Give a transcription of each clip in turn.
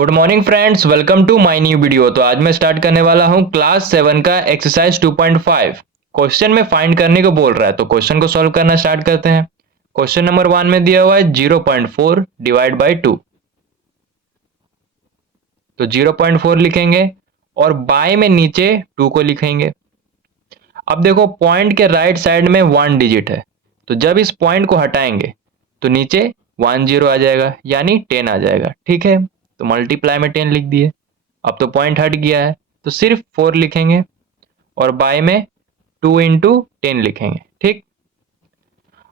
Good morning friends, welcome to my new video. तो आज मैं स्टार्ट करने वाला हूं क्लास 7 का एक्सरसाइज 2.5। क्वेश्चन में फाइंड करने को बोल रहा है, तो क्वेश्चन को सॉल्व करना स्टार्ट करते हैं। क्वेश्चन नंबर 1 में दिया हुआ है 0.4 डिवाइड बाई 2। तो 0.4 लिखेंगे और बाय में नीचे 2 को लिखेंगे। अब देखो पॉइंट के राइट साइड में 1 डिजिट है, तो जब इस पॉइंट को हटाएंगे तो नीचे 1 0 आ जाएगा, यानी 10 आ जाएगा। ठीक है, तो मल्टीप्लाई में 10 लिख दिए। अब तो पॉइंट हट गया है, तो सिर्फ 4 लिखेंगे और बाय में 2 इंटू 10 लिखेंगे। ठीक,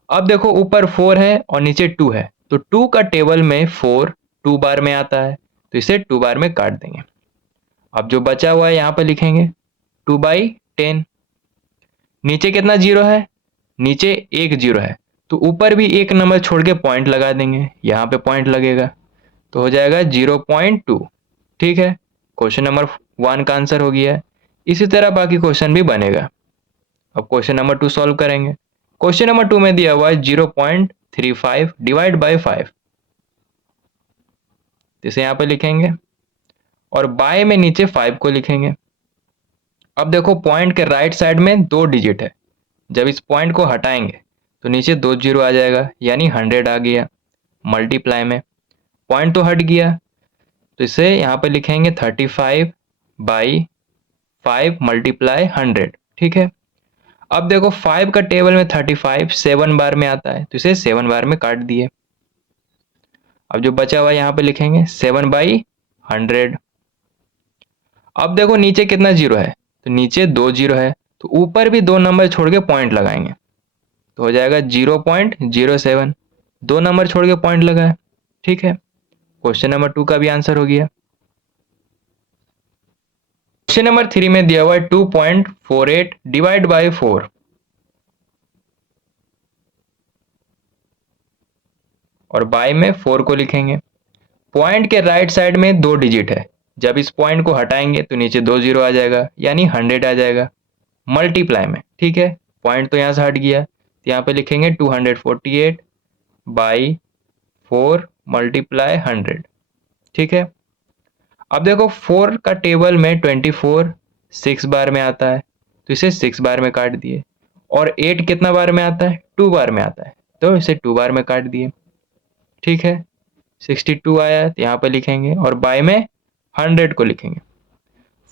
अब देखो ऊपर 4 है और नीचे 2 है, तो 2 का टेबल में 4 2 बार में आता है, तो इसे 2 बार में काट देंगे। अब जो बचा हुआ है यहाँ पर लिखेंगे 2/10। नीचे कितना जीरो है? नीचे एक जीरो है, तो ऊपर भी एक नंबर छोड़ के पॉइंट लगा देंगे। यहाँ पे पॉइंट लगेगा तो हो जाएगा 0.2। ठीक है, क्वेश्चन नंबर 1 का आंसर हो गया है। इसी तरह बाकी क्वेश्चन भी बनेगा। अब क्वेश्चन नंबर 2 सॉल्व करेंगे। क्वेश्चन नंबर 2 में दिया हुआ है 0.35 डिवाइड बाई 5। इसे यहाँ पे लिखेंगे और बाय में नीचे 5 को लिखेंगे। अब देखो पॉइंट के राइट साइड में 2 डिजिट है, जब इस पॉइंट को हटाएंगे तो नीचे 2 जीरो आ जाएगा, यानी 100 आ गया। मल्टीप्लाई में पॉइंट तो हट गया, तो इसे यहाँ पे लिखेंगे 35/5 मल्टीप्लाई 100। ठीक है, अब देखो 5 का टेबल में 35 7 बार में आता है, तो इसे 7 बार में काट दिए। अब जो बचा हुआ यहाँ पे लिखेंगे 7/100। अब देखो नीचे कितना जीरो है? तो नीचे 2 जीरो है, तो ऊपर भी 2 नंबर छोड़ के पॉइंट लगाएंगे, तो हो जाएगा 0.07। 2 नंबर छोड़ के पॉइंट लगाए। ठीक है, क्वेश्चन नंबर 2 का भी आंसर हो गया। क्वेश्चन नंबर 3 में दिया हुआ है 2.48 डिवाइड बाई 4 और बाय में 4 को लिखेंगे। पॉइंट के राइट साइड में 2 डिजिट है, जब इस पॉइंट को हटाएंगे तो नीचे 2 जीरो आ जाएगा, यानी 100 आ जाएगा। मल्टीप्लाई में, ठीक है, पॉइंट तो यहाँ से हट गया, तो यहाँ पे लिखेंगे 248/4 मल्टीप्लाई 100। ठीक है, अब देखो 4 का टेबल में 24 6 बार में आता है, तो इसे 6 बार में काट दिए। और 8 कितना बार में आता है? 2 बार में आता है, तो इसे 2 बार में काट दिए। ठीक है, 62 आया है, तो यहाँ पे लिखेंगे और बाय में 100 को लिखेंगे।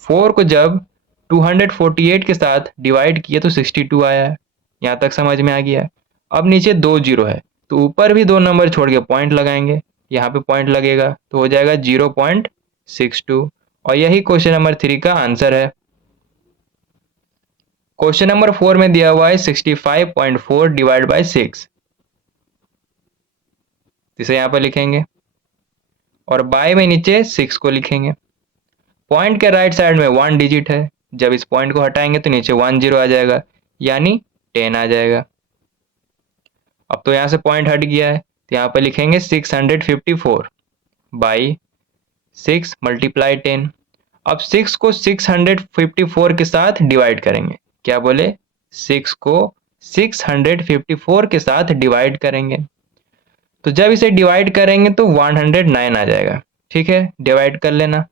4 को जब 248 के साथ डिवाइड किए तो 62 आया है। यहाँ तक समझ में आ गया है। अब नीचे 2 जीरो है, तो ऊपर भी 2 नंबर छोड़ के पॉइंट लगाएंगे। यहाँ पे पॉइंट लगेगा तो हो जाएगा 0.62 और यही क्वेश्चन नंबर 3 का आंसर है। क्वेश्चन नंबर 4 में दिया हुआ है 65.4 डिवाइड बाई 6। इसे यहाँ पर लिखेंगे और बाय में नीचे 6 को लिखेंगे। पॉइंट के राइट साइड में 1 डिजिट है, जब इस पॉइंट को हटाएंगे तो नीचे 1 जीरो आ जाएगा, यानी 10 आ जाएगा। अब तो यहाँ से पॉइंट हट गया है, तो यहाँ पर लिखेंगे 654 बाई 6 मल्टीप्लाई 10। अब 6 को 654 के साथ डिवाइड करेंगे। क्या बोले? 6 को 654 के साथ डिवाइड करेंगे, तो जब इसे डिवाइड करेंगे तो 109 आ जाएगा। ठीक है, डिवाइड कर लेना, तो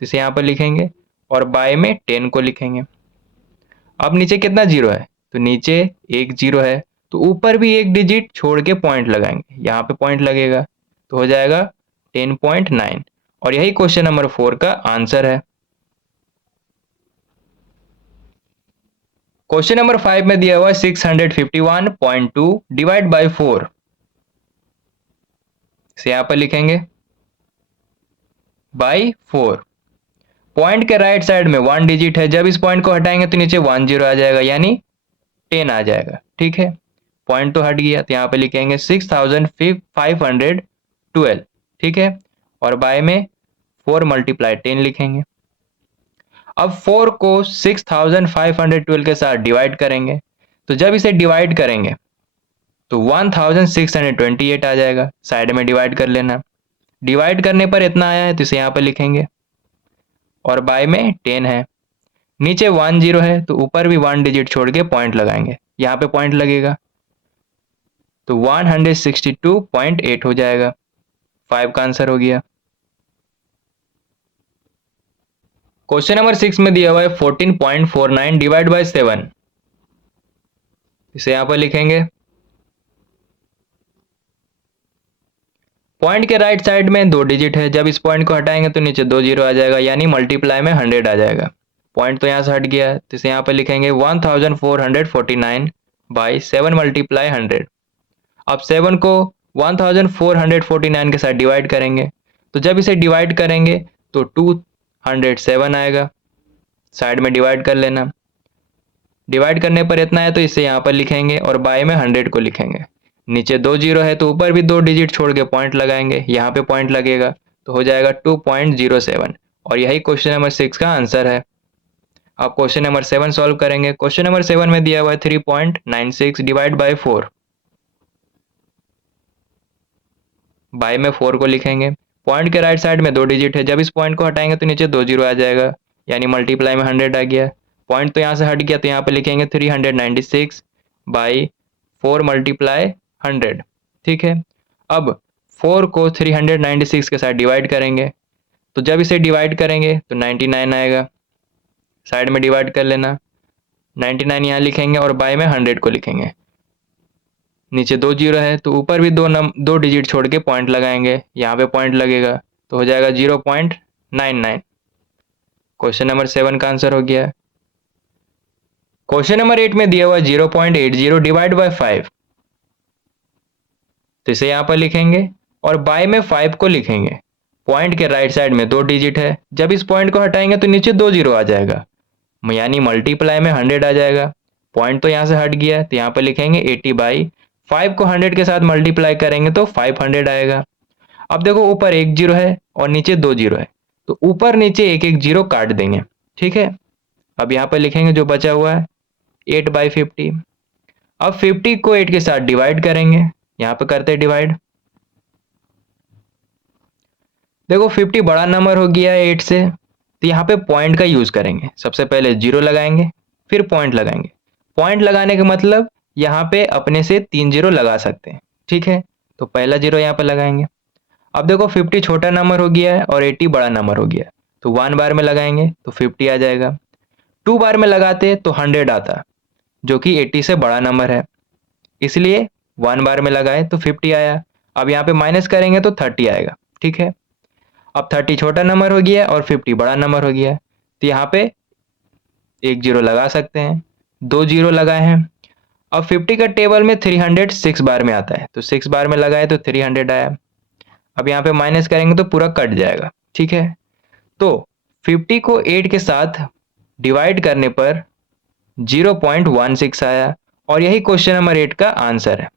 इसे यहाँ पर लिखेंगे और बाय में 10 को लिखेंगे। अब नीचे कितना जीरो है? तो नीचे एक जीरो है, तो ऊपर भी एक डिजिट छोड़ के पॉइंट लगाएंगे। यहाँ पे पॉइंट लगेगा तो हो जाएगा 10.9 और यही क्वेश्चन नंबर 4 का आंसर है। क्वेश्चन नंबर 5 में दिया हुआ है 651.2 डिवाइड बाई 4। इसे यहाँ पर लिखेंगे बाई 4। पॉइंट के राइट साइड में 1 डिजिट है, जब इस पॉइंट को हटाएंगे तो नीचे 1 जीरो आ जाएगा, यानी 10 आ जाएगा। ठीक है, पॉइंट तो हट गया, तो यहाँ पे लिखेंगे 6512। ठीक है, और बाय में 4 मल्टीप्लाई 10 लिखेंगे। अब 4 को 6512 के साथ डिवाइड करेंगे, तो जब इसे डिवाइड करेंगे तो 1628 आ जाएगा। साइड में डिवाइड कर लेना, डिवाइड करने पर इतना आया है, तो इसे यहाँ पर लिखेंगे और बाय में 10 है। नीचे 1 जीरो है, तो ऊपर भी 1 डिजिट छोड़ के पॉइंट लगाएंगे। यहाँ पे पॉइंट लगेगा तो 162.8 हो जाएगा। 5 का आंसर हो गया। क्वेश्चन नंबर 6 में दिया हुआ है 14.49 डिवाइड बाय 7। इसे यहां पर लिखेंगे। पॉइंट के राइट साइड में 2 डिजिट है, जब इस पॉइंट को हटाएंगे तो नीचे 2 जीरो आ जाएगा, यानी मल्टीप्लाई में 100 आ जाएगा। पॉइंट तो यहाँ से हट गया, तो इसे यहाँ पर लिखेंगे 1449 बाई 7 मल्टीप्लाई 100। अब 7 को 1449 के साथ डिवाइड करेंगे, तो जब इसे डिवाइड करेंगे तो 207 आएगा। साइड में डिवाइड कर लेना। डिवाइड करने पर इतना है तो इसे यहाँ पर लिखेंगे और बाय में 100 को लिखेंगे। नीचे 2 जीरो है तो ऊपर भी 2 डिजिट छोड़ के पॉइंट लगाएंगे, यहाँ पे पॉइंट लगेगा तो हो जाएगा 2.07। और यही क्वेश्चन नंबर 6 का आंसर है। अब क्वेश्चन नंबर 7 सॉल्व करेंगे। क्वेश्चन नंबर 7 में दिया हुआ है 3.96 डिवाइड बाय 4। बाय में 4 को लिखेंगे। पॉइंट के राइट साइड में 2 डिजिट है, जब इस पॉइंट को हटाएंगे तो नीचे 2 जीरो आ जाएगा, यानी मल्टीप्लाई में 100 आ गया। पॉइंट तो यहाँ से हट गया तो यहाँ पे लिखेंगे 396 बाई 4 मल्टीप्लाई 100। ठीक है। अब 4 को 396 के साथ डिवाइड करेंगे, तो जब इसे डिवाइड करेंगे तो 99 आएगा। साइड में डिवाइड कर लेना। 99 यहाँ लिखेंगे और बाय में 100 को लिखेंगे। नीचे 2 जीरो है तो ऊपर भी 2 डिजिट छोड़ के पॉइंट लगाएंगे, यहाँ पे पॉइंट लगेगा तो हो जाएगा 0.99। क्वेश्चन नंबर 7 का आंसर हो गया। क्वेश्चन नंबर 8 में दिया हुआ 0.80 डिवाइड बाय 5। तो इसे यहाँ पर लिखेंगे और बाय में 5 को लिखेंगे। पॉइंट के राइट साइड में 2 डिजिट है, जब इस पॉइंट को हटाएंगे तो नीचे 2 जीरो आ जाएगा, यानी मल्टीप्लाई में 100 आ जाएगा। पॉइंट तो यहाँ से हट गया तो यहाँ पर लिखेंगे 80 बाई 5 को 100 के साथ मल्टीप्लाई करेंगे तो 500 आएगा। अब देखो ऊपर 1 जीरो है और नीचे 2 जीरो है, तो ऊपर नीचे एक एक जीरो काट देंगे। ठीक है। अब यहाँ पर लिखेंगे जो बचा हुआ है 8 बाई 50। अब 50 को 8 के साथ डिवाइड करेंगे, यहाँ पे करते हैं डिवाइड। देखो 50 बड़ा नंबर हो गया है 8 से, तो यहाँ पे पॉइंट का यूज करेंगे। सबसे पहले जीरो लगाएंगे, फिर पॉइंट लगाएंगे। पॉइंट लगाने का मतलब यहाँ पे अपने से 3 जीरो लगा सकते हैं। ठीक है। तो पहला जीरो यहाँ पे लगाएंगे। अब देखो 50 छोटा नंबर हो गया है और 80 बड़ा नंबर हो गया, तो 1 बार में लगाएंगे तो 50 आ जाएगा। 2 बार में लगाते तो 100 आता, जो कि 80 से बड़ा नंबर है, इसलिए 1 बार में लगाए तो 50 आया। अब यहाँ पे माइनस करेंगे तो 30 आएगा। ठीक है। अब 30 छोटा नंबर हो गया और 50 बड़ा नंबर हो गया, तो यहाँ पे एक जीरो लगा सकते हैं। 2 जीरो लगाए हैं। अब 50 का टेबल में 300 6 बार में आता है, तो 6 बार में लगाए तो 300 आया। अब यहाँ पे माइनस करेंगे तो पूरा कट जाएगा। ठीक है। तो 50 को 8 के साथ डिवाइड करने पर 0.16 आया और यही क्वेश्चन नंबर 8 का आंसर है।